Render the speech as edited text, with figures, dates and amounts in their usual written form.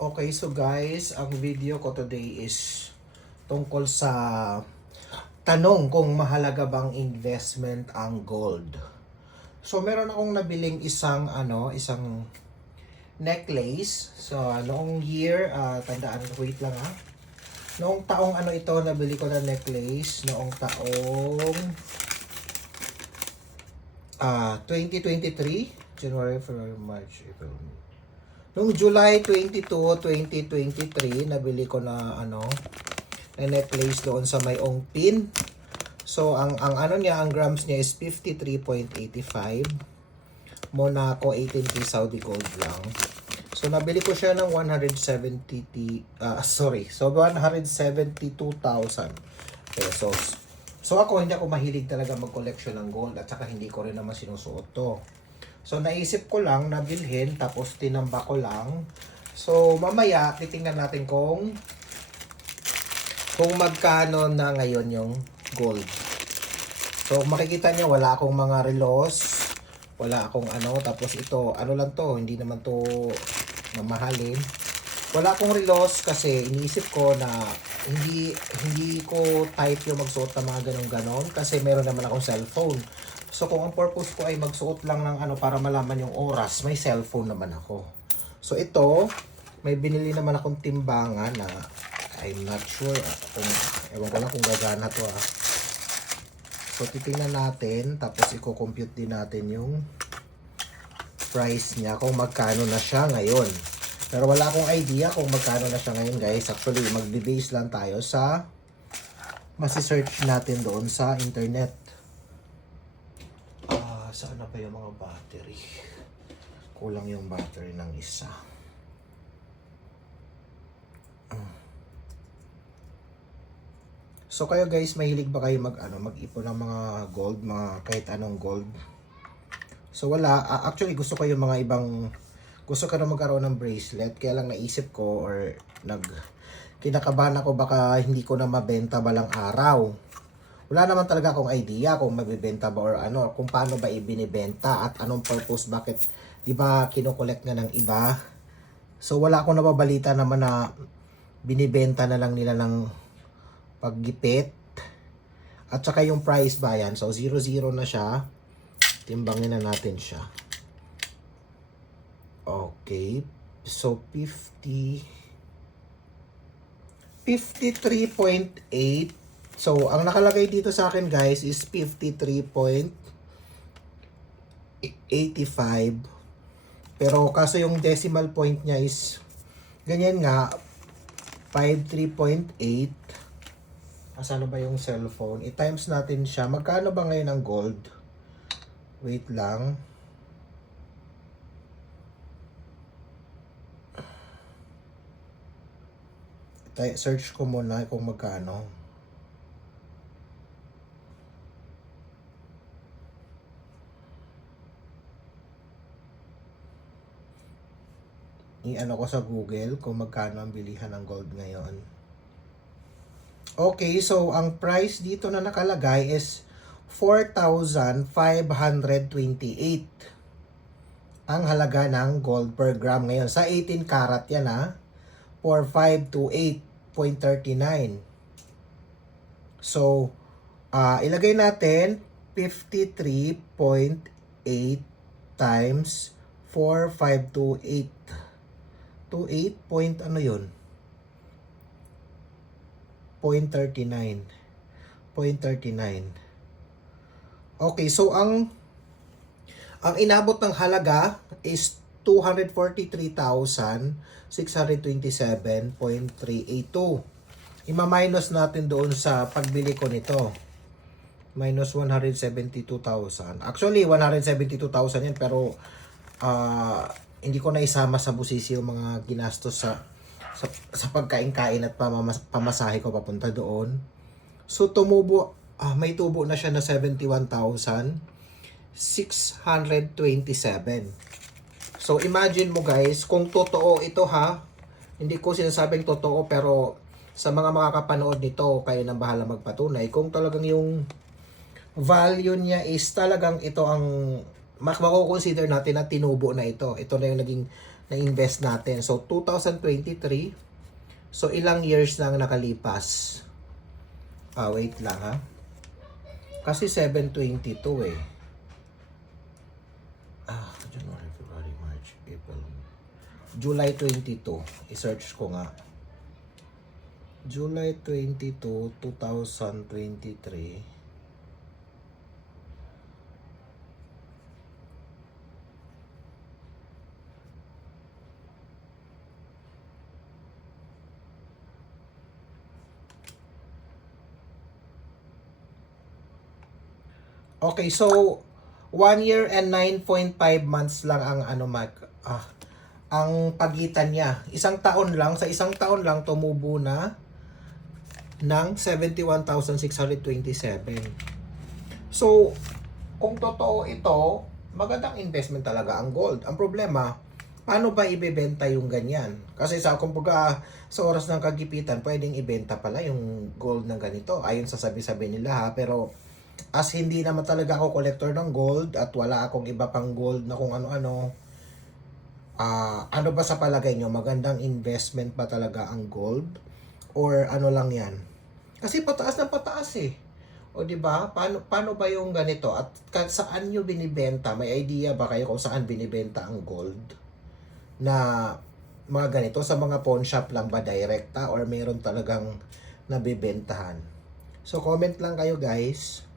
Okay, so guys, ang video ko today is tungkol sa tanong kung mahalaga bang investment ang gold. So meron akong nabiling isang necklace. So noong year, tandaan, wait lang ha. Noong taong ito, nabili ko na necklace noong taong 2023, January, February, March, April. Noong July 22, 2023, nabili ko na na necklace doon sa may Ongpin. So ang ang grams niya is 53.85. Monaco 18K Saudi gold lang. So nabili ko siya ng 172,000 pesos. So ako, hindi ako mahilig talaga mag-collection ng gold at saka hindi ko rin naman sinusuot to. So naisip ko lang na bilhin tapos tinamba ko lang. So mamaya titingnan natin kung magkano na ngayon yung gold. So makikita niyo wala akong mga relos, wala akong tapos ito lang to, hindi naman to mamahalin. Wala akong relos kasi iniisip ko na hindi ko type yung magsuot ng mga ganon kasi meron naman akong cellphone. So kung ang purpose ko ay magsuot lang ng para malaman yung oras, may cellphone naman ako. So ito, may binili naman akong timbangan na I'm not sure ewan ko lang kung gagana to . So titingnan natin, tapos i-compute din natin yung price niya kung magkano na siya ngayon. Pero wala akong idea kung magkano na siya ngayon, guys. Actually, magbe-base lang tayo sa masi-search natin doon sa internet. Saan na ba yung mga battery? Kulang yung battery ng isa. So kayo guys, mahilig ba kayo mag-ipon ng mga gold, mga kahit anong gold? So wala, actually gusto ko yung mga ibang, gusto ko na magkaroon ng bracelet, kaya lang naisip ko or kinakabahan ako baka hindi ko na mabenta balang araw. Wala naman talaga akong idea kung mabibenta ba or kung paano ba ibinibenta at anong purpose, bakit, di ba kinokollect na ng iba. So wala akong nababalita naman na binibenta na lang nila ng paggipit. At saka yung price ba yan, so 0-0 na siya. Timbangin na natin siya. Okay, so 53.8. So, ang nakalagay dito sa akin guys is 53.85. Pero kaso yung decimal point niya is ganyan nga, 53.8. Asano ba yung cellphone? I-times natin siya. Magkano ba ngayon ang gold? Wait lang. Search ko muna kung magkano. I-ano ko sa Google kung magkano ang bilihan ng gold ngayon. Okay, so ang price dito na nakalagay is 4,528 ang halaga ng gold per gram ngayon. Sa 18 karat yan 4,528.39. So, ilagay natin 53.8 times 4,528. 28 point yun? 0.39. 0.39. Okay, so ang inabot ng halaga is 243,627.382. Ima-minus natin doon sa pagbili ko nito. Minus 172,000. Actually, 172,000 yan, pero hindi ko na isama sa busisi yung mga ginastos sa pagkain-kain at pamasahe ko papunta doon. So tumubo, may tubo na siya na 71,627. So imagine mo guys, kung totoo ito hindi ko sinasabing totoo, pero sa mga makakapanood nito, kayo nang bahala magpatunay kung talagang yung value niya is talagang ito ang mako-consider natin na tinubo na ito. Ito na yung naging na invest natin. So, 2023. So, ilang years nang nakalipas? Wait lang ha. Kasi 722 eh. January, February, March, April. July 22. I-search ko nga. July 22, 2023. Okay, so 1 year and 9.5 months lang ang ang pagitan niya. Isang taon lang, sa isang taon lang tumubo na ng 71,627. So, kung totoo ito, magandang investment talaga ang gold. Ang problema, paano ba ibebenta yung ganyan? Kasi kumbaga, sa oras ng kagipitan, pwedeng ibenta pala yung gold ng ganito. Ayon sa sabi-sabi nila ha, pero as hindi naman talaga ako collector ng gold at wala akong iba pang gold na kung ano-ano, ano ba sa palagay nyo? Magandang investment ba talaga ang gold? Or ano lang yan? Kasi pataas ng pataas eh. O di ba? Paano ba yung ganito? At saan nyo binibenta? May idea ba kayo kung saan binibenta ang gold? Na mga ganito, sa mga pawn shop lang ba direkta? Or meron talagang nabibentahan? So comment lang kayo guys.